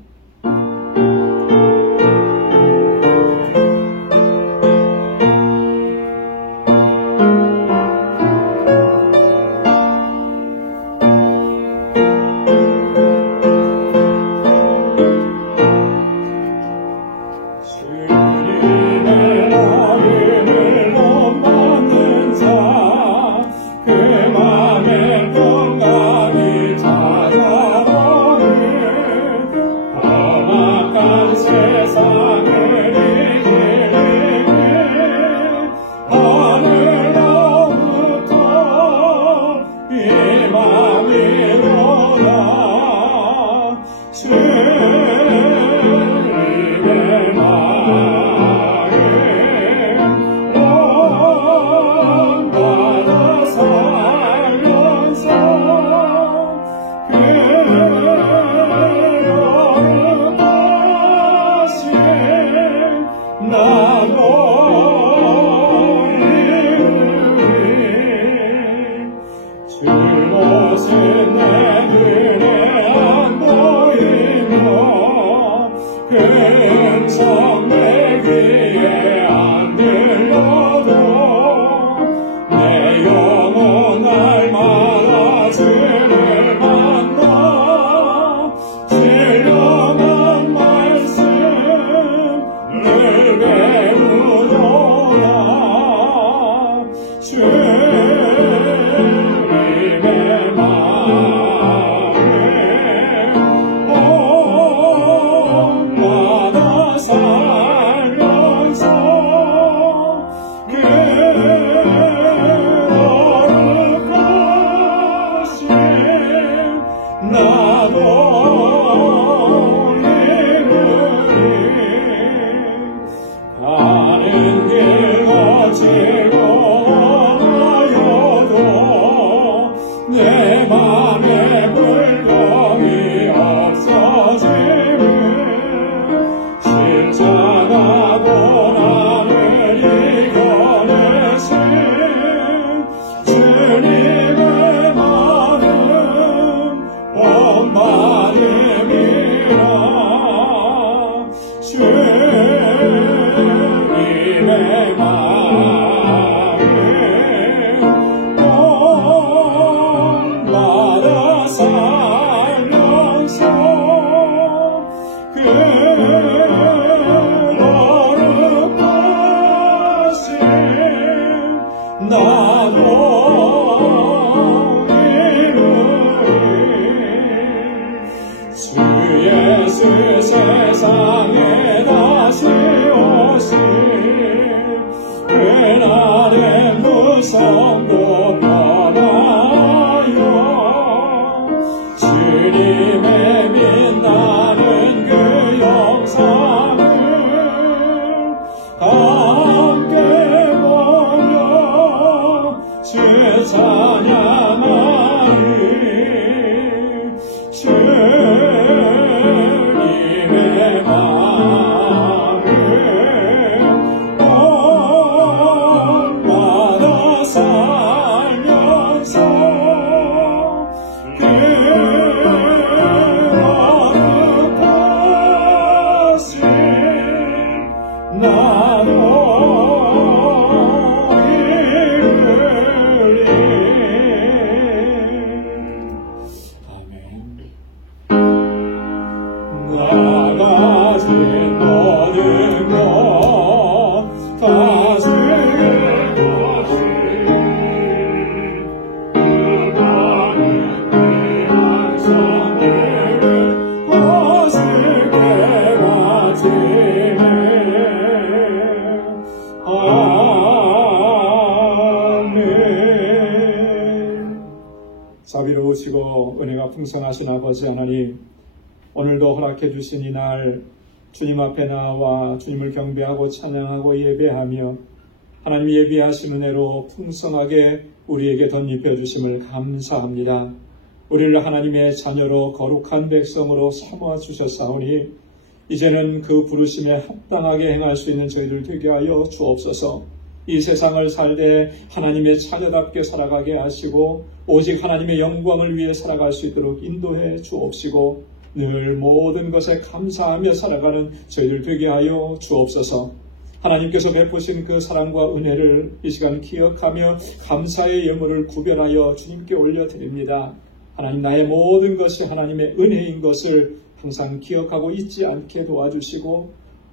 사 주님의 마음을 본받아 살면서 거룩하신 나도 나가진 모든 것 다 주의 것이 그가는 귀한 선물을 거스게 바치네. 아멘. 자비로우시고 은혜가 풍성하신 아버지 하나님, 오늘도 허락해 주신 이날 주님 앞에 나와 주님을 경배하고 찬양하고 예배하며 하나님 예비하신 은혜로 풍성하게 우리에게 덧입혀 주심을 감사합니다. 우리를 하나님의 자녀로 거룩한 백성으로 삼아 주셨사오니 이제는 그 부르심에 합당하게 행할 수 있는 저희들 되게 하여 주옵소서. 이 세상을 살되 하나님의 자녀답게 살아가게 하시고 오직 하나님의 영광을 위해 살아갈 수 있도록 인도해 주옵시고 늘 모든 것에 감사하며 살아가는 저희들 되게 하여 주옵소서. 하나님께서 베푸신 그 사랑과 은혜를 이 시간 기억하며 감사의 예물을 구별하여 주님께 올려드립니다. 하나님, 나의 모든 것이 하나님의 은혜인 것을 항상 기억하고 잊지 않게 도와주시고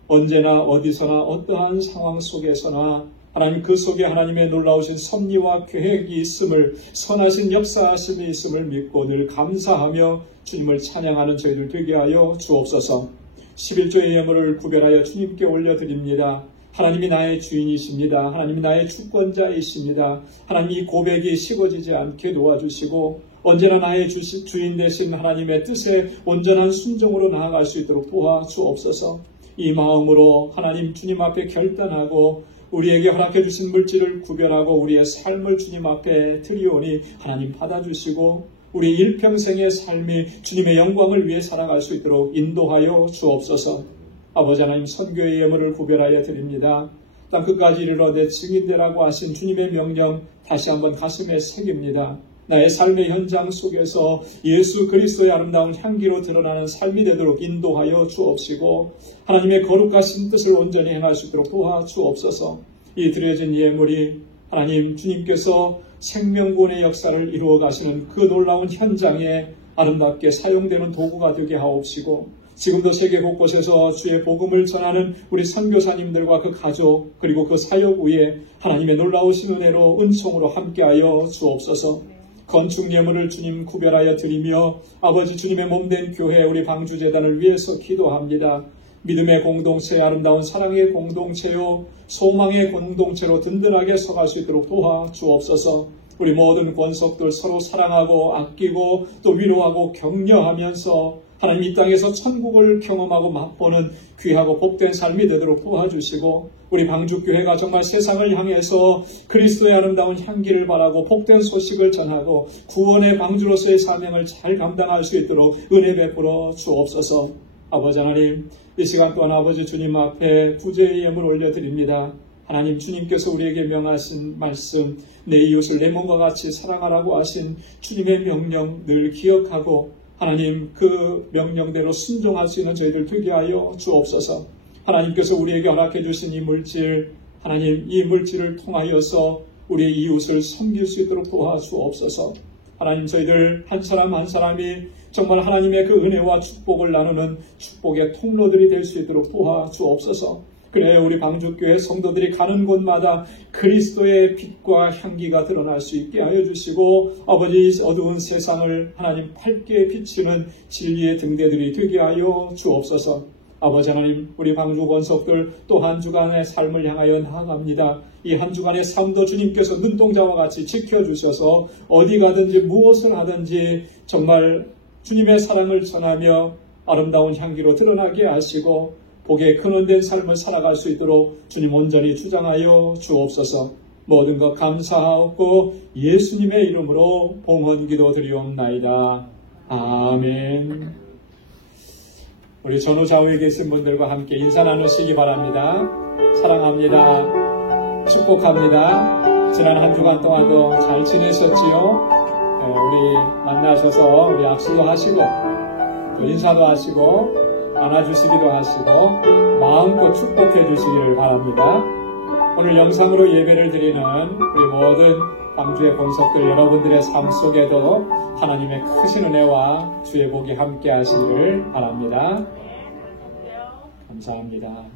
언제나 어디서나 어떠한 상황 속에서나 하나님 그 속에 하나님의 놀라우신 섭리와 계획이 있음을, 선하신 역사하심이 있음을 믿고 늘 감사하며 주님을 찬양하는 저희들 되게 하여 주옵소서. 11조의 예물을 구별하여 주님께 올려드립니다. 하나님이 나의 주인이십니다. 하나님이 나의 주권자이십니다. 하나님 이 고백이 식어지지 않게 도와주시고 언제나 나의 주인 되신 하나님의 뜻에 온전한 순종으로 나아갈 수 있도록 도와주옵소서. 이 마음으로 하나님 주님 앞에 결단하고 우리에게 허락해 주신 물질을 구별하고 우리의 삶을 주님 앞에 드리오니 하나님 받아주시고 우리 일평생의 삶이 주님의 영광을 위해 살아갈 수 있도록 인도하여 주옵소서. 아버지 하나님, 선교의 예물을 구별하여 드립니다. 땅끝까지 이르러 내 증인되라고 하신 주님의 명령 다시 한번 가슴에 새깁니다. 나의 삶의 현장 속에서 예수 그리스도의 아름다운 향기로 드러나는 삶이 되도록 인도하여 주옵시고 하나님의 거룩하신 뜻을 온전히 행할 수 있도록 도와주옵소서. 이 드려진 예물이 하나님 주님께서 생명구원의 역사를 이루어 가시는 그 놀라운 현장에 아름답게 사용되는 도구가 되게 하옵시고 지금도 세계 곳곳에서 주의 복음을 전하는 우리 선교사님들과 그 가족 그리고 그 사역 위에 하나님의 놀라우신 은혜로 은총으로 함께하여 주옵소서. 건축 예물을 주님 구별하여 드리며 아버지 주님의 몸된 교회 우리 방주재단을 위해서 기도합니다. 믿음의 공동체, 아름다운 사랑의 공동체요 소망의 공동체로 든든하게 서갈 수 있도록 도와주옵소서. 우리 모든 권속들 서로 사랑하고 아끼고 또 위로하고 격려하면서 하나님 이 땅에서 천국을 경험하고 맛보는 귀하고 복된 삶이 되도록 도와주시고 우리 방주교회가 정말 세상을 향해서 그리스도의 아름다운 향기를 바라고 복된 소식을 전하고 구원의 방주로서의 사명을 잘 감당할 수 있도록 은혜 베풀어 주옵소서. 아버지 하나님, 이 시간 또한 아버지 주님 앞에 구제의 예물 올려드립니다. 하나님 주님께서 우리에게 명하신 말씀, 내 이웃을 내 몸과 같이 사랑하라고 하신 주님의 명령 늘 기억하고 하나님 그 명령대로 순종할 수 있는 저희들 되게 하여 주옵소서. 하나님께서 우리에게 허락해 주신 이 물질, 하나님 이 물질을 통하여서 우리의 이웃을 섬길 수 있도록 도와주옵소서. 하나님 저희들 한 사람 한 사람이 정말 하나님의 그 은혜와 축복을 나누는 축복의 통로들이 될 수 있도록 도와주옵소서. 그래 우리 방주교회 성도들이 가는 곳마다 그리스도의 빛과 향기가 드러날 수 있게 하여 주시고 아버지 어두운 세상을 하나님 밝게 비치는 진리의 등대들이 되게 하여 주옵소서. 아버지 하나님 우리 방주 권속들 또 한 주간의 삶을 향하여 나아갑니다. 이 한 주간의 삶도 주님께서 눈동자와 같이 지켜주셔서 어디 가든지 무엇을 하든지 정말 주님의 사랑을 전하며 아름다운 향기로 드러나게 하시고 복의 근원된 삶을 살아갈 수 있도록 주님 온전히 주장하여 주옵소서. 모든 것 감사하옵고 예수님의 이름으로 봉헌기도 드리옵나이다. 아멘. 우리 전후 좌우에 계신 분들과 함께 인사 나누시기 바랍니다. 사랑합니다. 축복합니다. 지난 한 주간 동안도 잘 지내셨지요? 우리 만나셔서 우리 악수도 하시고 또 인사도 하시고 안아주시기도 하시고 마음껏 축복해 주시기를 바랍니다. 오늘 영상으로 예배를 드리는 우리 모든 광주의 본석들 여러분들의 삶 속에도 하나님의 크신 은혜와 주의 복이 함께 하시기를 바랍니다. 감사합니다.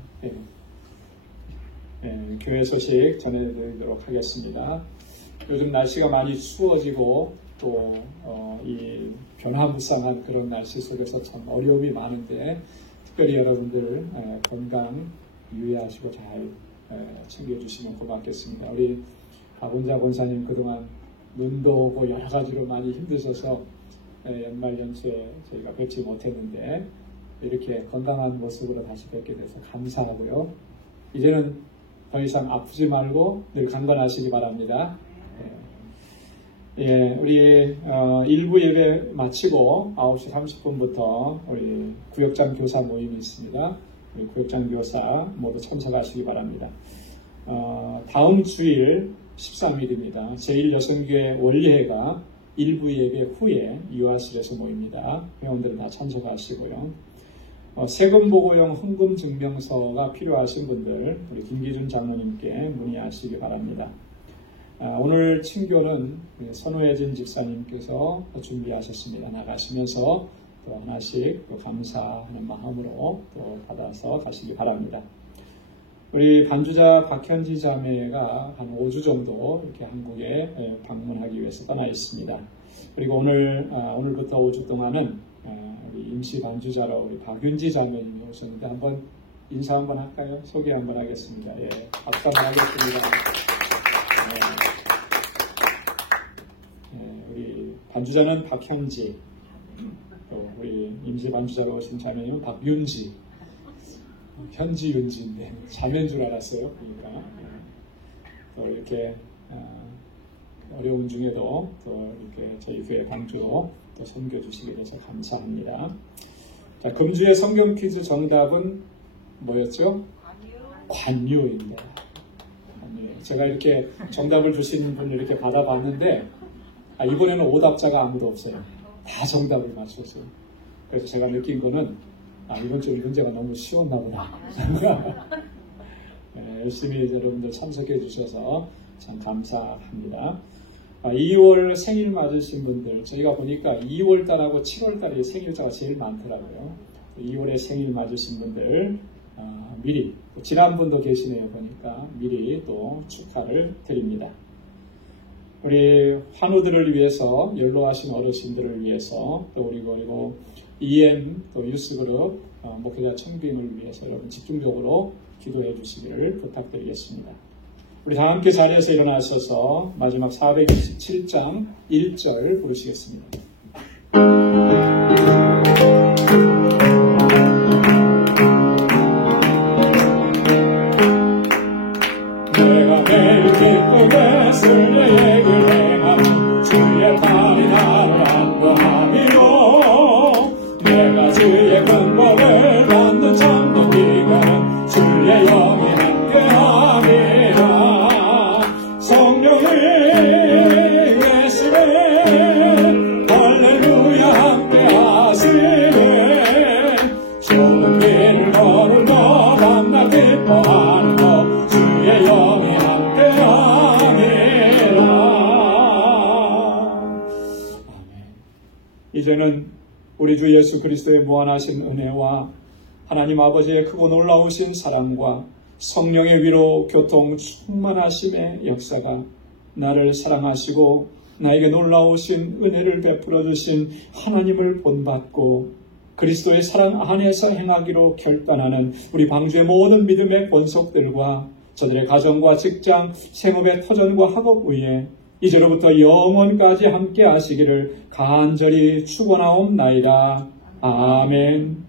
교회 소식 전해드리도록 하겠습니다. 요즘 날씨가 많이 추워지고 또 이 변화무쌍한 그런 날씨 속에서 참 어려움이 많은데 특별히 여러분들 건강 유의하시고 잘 챙겨주시면 고맙겠습니다. 우리 박은자 권사님 그동안 눈도 오고 여러 가지로 많이 힘드셔서 연말 연초에 저희가 뵙지 못했는데 이렇게 건강한 모습으로 다시 뵙게 돼서 감사하고요. 이제는 더 이상 아프지 말고 늘 강건하시기 바랍니다. 우리 1부 예배 마치고 9시 30분부터 우리 구역장 교사 모임이 있습니다. 우리 구역장 교사 모두 참석하시기 바랍니다. 다음 주일 13일입니다. 제1여성교회 원리회가 1부 예배 후에 유아실에서 모입니다. 회원들은 다 참석하시고요. 세금보고용 헌금증명서가 필요하신 분들 우리 김기준 장로님께 문의하시기 바랍니다. 오늘 친교는 선우혜진 집사님께서 준비하셨습니다. 나가시면서 또 하나씩 또 감사하는 마음으로 또 받아서 가시기 바랍니다. 우리 반주자 박현지 자매가 한 5주 정도 이렇게 한국에 방문하기 위해서 떠나 있습니다. 그리고 오늘부터 5주 동안은 우리 임시 반주자로 우리 박윤지 자매님이 오셨는데 한번 인사 한번 할까요? 소개 한번 하겠습니다. 박수 한번 하겠습니다. 우리 반주자는 박현지, 또 우리 임시 반주자로 오신 자매님은 박윤지, 현지윤지인데 자매인 줄 알았어요. 그러니까 또 이렇게 어려운 중에도 또 이렇게 저희 교회 광주로 또 섬겨주시게 돼서 감사합니다. 자, 금주의 성경 퀴즈 정답은 뭐였죠? 관유입니다. 제가 이렇게 정답을 주신 분 이렇게 받아봤는데 이번에는 오답자가 아무도 없어요. 다 정답을 맞췄어요. 그래서 제가 느낀 거는 이번 주 문제가 너무 쉬웠나 보다. 열심히 여러분들 참석해 주셔서 참 감사합니다. 2월 생일 맞으신 분들 저희가 보니까 2월달하고 7월달에 생일자가 제일 많더라고요. 2월에 생일 맞으신 분들 미리 지난 분도 계시네요. 보니까 미리 또 축하를 드립니다. 우리 환우들을 위해서 연로하신 어르신들을 위해서 또 그리고 EM 또 유스그룹 목회자 청빙을 위해서 여러분 집중적으로 기도해 주시기를 부탁드리겠습니다. 우리 다 함께 자리에서 일어나셔서 마지막 427장 1절 부르시겠습니다. 내가 매일 기쁘게 순례의 길 행하며 주의 팔이 나를 안도함이로 내가 주의 근본을 받는 참된 기간은 주의 영이 함께함이라 성령이 계시네 할렐루야 함께하시네 좋은 길을 걸으며 만나 기뻐하는 것 주의 영이 함께함이라. 이제는 우리 주 예수 그리스도의 무한하신 은혜와 하나님 아버지의 크고 놀라우신 사랑과 성령의 위로 교통 충만하심의 역사가 나를 사랑하시고 나에게 놀라우신 은혜를 베풀어 주신 하나님을 본받고 그리스도의 사랑 안에서 행하기로 결단하는 우리 방주의 모든 믿음의 본속들과 저들의 가정과 직장, 생업의 터전과 학업 위에 이제로부터 영원까지 함께 하시기를 간절히 축원하옵나이다. 아멘.